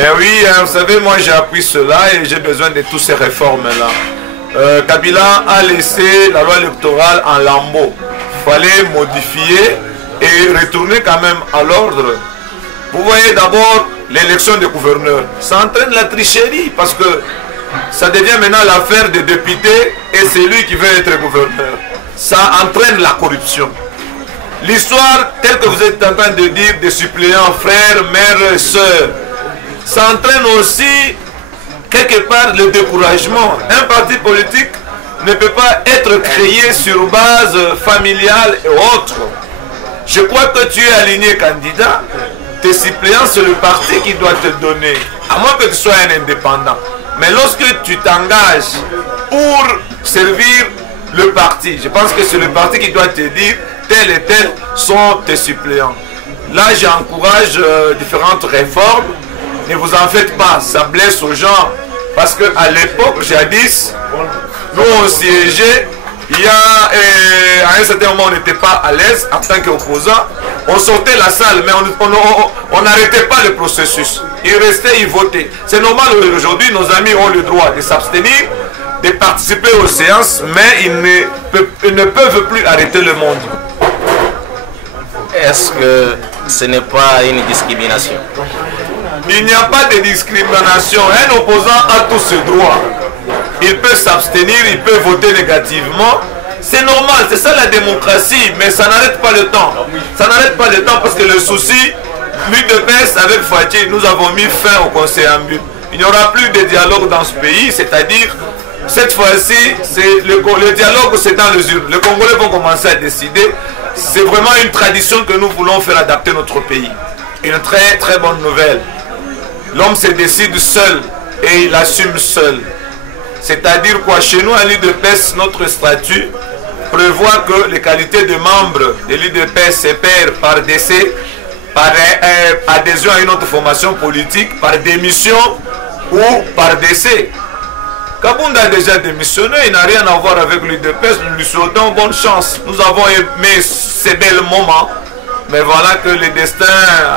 Ben oui, vous savez, moi j'ai appris cela et j'ai besoin de toutes ces réformes-là. Kabila a laissé la loi électorale en lambeaux. Il fallait modifier et retourner quand même à l'ordre. Vous voyez d'abord l'élection des gouverneurs. Ça entraîne la tricherie parce que ça devient maintenant l'affaire des députés et c'est lui qui veut être gouverneur. Ça entraîne la corruption. L'histoire, telle que vous êtes en train de dire, des suppléants, frères, mères, sœurs, ça entraîne aussi quelque part le découragement. Un parti politique ne peut pas être créé sur base familiale et autres. Je crois que tu es aligné candidat, tes suppléants, c'est le parti qui doit te donner, à moins que tu sois un indépendant. Mais lorsque tu t'engages pour servir le parti, je pense que c'est le parti qui doit te dire tel et tel sont tes suppléants. Là, j'encourage différentes réformes. Ne vous en faites pas, ça blesse aux gens. Parce qu'à l'époque, jadis, nous on siégeait, à un certain moment on n'était pas à l'aise en tant qu'opposant. On sortait la salle, mais on n'arrêtait pas le processus. Ils restaient, ils votaient. C'est normal aujourd'hui, nos amis ont le droit de s'abstenir, de participer aux séances, mais ils ne peuvent plus arrêter le monde. Est-ce que ce n'est pas une discrimination? Il n'y a pas de discrimination. Un opposant a tous ses droits. Il peut s'abstenir, il peut voter négativement. C'est normal, c'est ça la démocratie, mais ça n'arrête pas le temps. Ça n'arrête pas le temps parce que le souci, l'UDPS avec Fatih, nous avons mis fin au conseil en but. Il n'y aura plus de dialogue dans ce pays, c'est-à-dire, cette fois-ci, le dialogue c'est dans les urnes. Les Congolais vont commencer à décider. C'est vraiment une tradition que nous voulons faire adapter notre pays. Une très très bonne nouvelle. L'homme se décide seul et il assume seul. C'est-à-dire quoi? Chez nous, à l'UDPS, notre statut prévoit que les qualités de membres de l'UDPS se perdent par décès, par adhésion à une autre formation politique, par démission ou par décès. Kabunda a déjà démissionné, il n'a rien à voir avec l'UDPS, nous lui souhaitons bonne chance. Nous avons aimé ces belles moments, mais voilà que le destin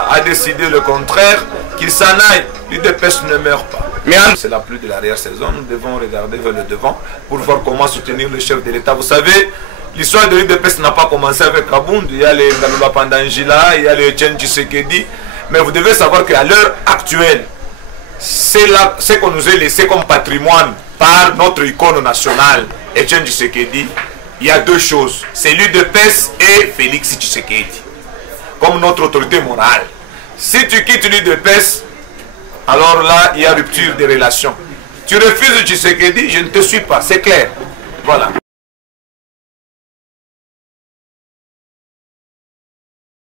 a décidé le contraire, qu'il s'en aille. L'UDPS ne meurt pas. Mais c'est la pluie de l'arrière-saison, nous devons regarder vers le devant pour voir comment soutenir le chef de l'État. Vous savez, l'histoire de l'UDPS n'a pas commencé avec Kabunda. Il y a les Ngalula Pandangila, il y a les Etienne Tshisekedi, mais vous devez savoir qu'à l'heure actuelle, c'est ce qu'on nous a laissé comme patrimoine par notre icône nationale, Etienne Tshisekedi. Il y a deux choses, c'est l'UDPS et Félix Tshisekedi, comme notre autorité morale. Si tu quittes l'UDPS, alors là, il y a rupture des relations. Tu refuses Tshisekedi, je ne te suis pas, c'est clair. Voilà.